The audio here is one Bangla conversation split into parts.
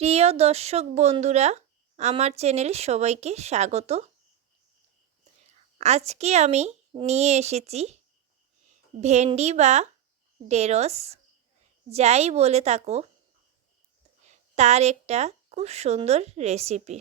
প্রিয় দর্শক বন্ধুরা, আমার চ্যানেলে সবাইকে স্বাগত। আজকে আমি নিয়ে এসেছি ভেন্ডি বা ডেরস যাই বলে থাকো, তার একটা খুব সুন্দর রেসিপি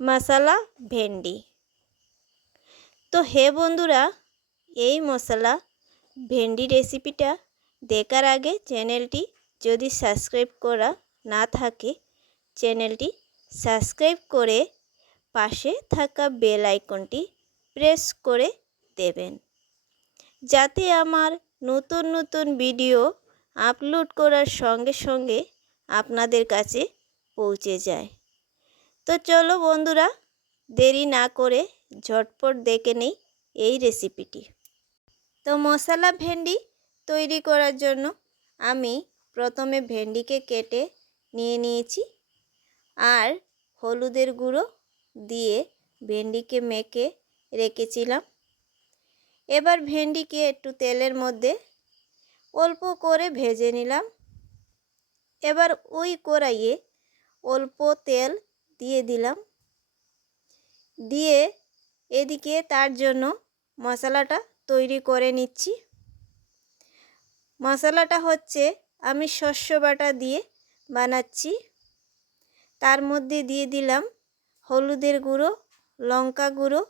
মশলা, ভেন্ডি। তো হে বন্ধুরা, এই মশলা, ভেন্ডি রেসিপিটা দেখার আগে চ্যানেলটি যদি সাবস্ক্রাইব করা না থাকে, চ্যানেলটি সাবস্ক্রাইব করে পাশে থাকা বেল আইকনটি প্রেস করে দেবেন। যাতে আমার নতুন নতুন ভিডিও আপলোড করার সঙ্গে সঙ্গে আপনাদের কাছে পৌঁছে যায়। তো চলো বন্ধুরা, দেরি না করে ঝটপট দেখে নেই এই রেসিপিটি। তো মশলা ভেন্ডি তৈরি করার জন্য আমি প্রথমে ভেন্ডিকে কেটে নিয়ে নিয়েছি। আর হলুদের গুঁড়ো দিয়ে ভেন্ডিকে মেখে রেখেছিলাম। এবার ভেন্ডিকে একটু তেলের মধ্যে অল্প করে ভেজে নিলাম। এবার ওই কড়াইয়ে অল্প তেল দিয়ে দিলাম। দিয়ে এদিকে তার জন্য মশলাটা তৈরি করে নিচ্ছি। মশলাটা হচ্ছে আমি শস্য বাটা দিয়ে বানাচ্ছি। তার মধ্যে দিয়ে দিলাম হলুদের গুঁড়ো, লঙ্কা গুঁড়ো,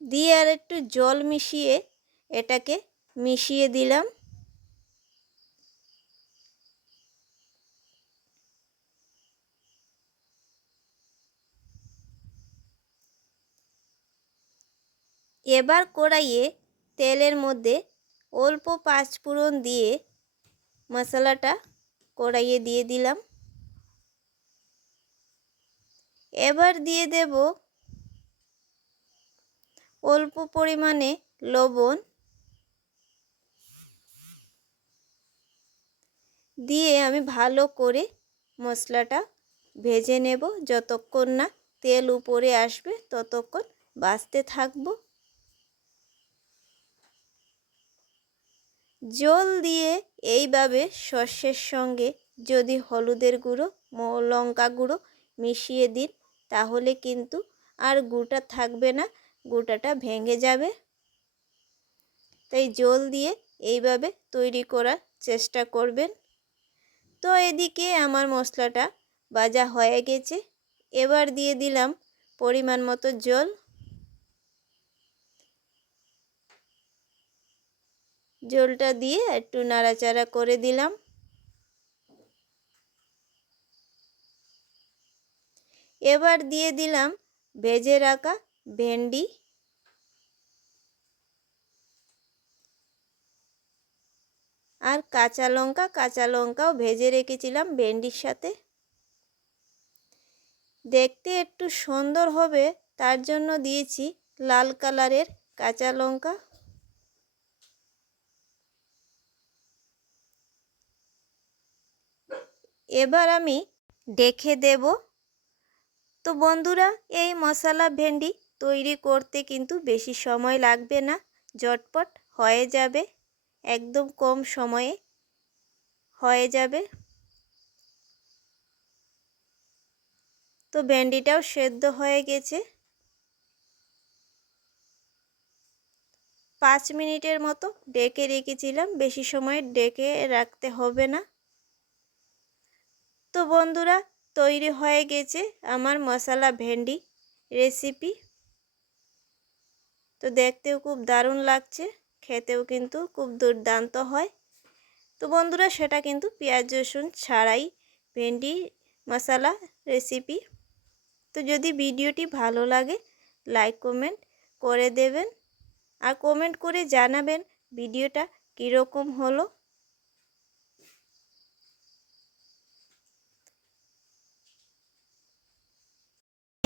দিয়ে আর একটু জল মিশিয়ে এটাকে মিশিয়ে দিলাম। এবার কড়াইয়ে তেলের মধ্যে অল্প পাঁচ পাঁচফোড়ন দিয়ে মশলাটা কড়াইয়ে দিয়ে দিলাম। এবার দিয়ে দেব অল্প পরিমাণে লবণ। দিয়ে আমি ভালো করে মশলাটা ভেজে নেব। যতক্ষণ না তেল উপরে আসবে, ততক্ষণ বাঁচতে থাকব। জল দিয়ে এইভাবে সর্ষের সঙ্গে যদি হলুদের গুঁড়ো লঙ্কা গুঁড়ো মিশিয়ে দিন। তাহলে কিন্তু আর গুঁটা থাকবে না গুঁটাটা ভেঙে যাবে। তাই জল দিয়ে এইভাবে তৈরি করার চেষ্টা করবেন। তো এদিকে আমার মশলাটা বাজা হয়ে গেছে। এবার দিয়ে দিলাম পরিমাণ মতো জল। জলটা দিয়ে একটু নাড়াচাড়া করে দিলাম। এবার দিয়ে দিলাম ভেজে রাখা ভেন্ডি। আর কাঁচা লঙ্কা, কাঁচা লঙ্কাও ভেজে রেখেছিলাম ভেন্ডির সাথে। দেখতে একটু সুন্দর হবে, তার জন্য দিয়েছি লাল কালারের কাঁচা লঙ্কা। এবার আমি দেখে দেব তো বন্ধুরা, এই মশলা ভেন্ডি তৈরি করতে কিন্তু বেশি সময় লাগবে না। জটপট হয়ে যাবে, একদম কম সময়ে হয়ে যাবে। তো ভেন্ডিটাও সেদ্ধ হয়ে গেছে। পাঁচ মিনিটের মতো ডেকে রেখেছিলাম, বেশি সময় ডেকে রাখতে হবে না। তো বন্ধুরা তৈরি হয়ে গেছে আমার মশলা ভেন্ডি রেসিপি তো দেখতেও খুব দারুণ লাগছে, খেতেও কিন্তু খুব দুর্দান্ত হয়। তো বন্ধুরা, সেটা কিন্তু পেঁয়াজ, রসুন ছাড়াই ভেন্ডি মশলা রেসিপি তো যদি ভিডিওটি ভালো লাগে লাইক কমেন্ট করে দেবেন। আর কমেন্ট করে জানাবেন ভিডিওটা কীরকম হলো।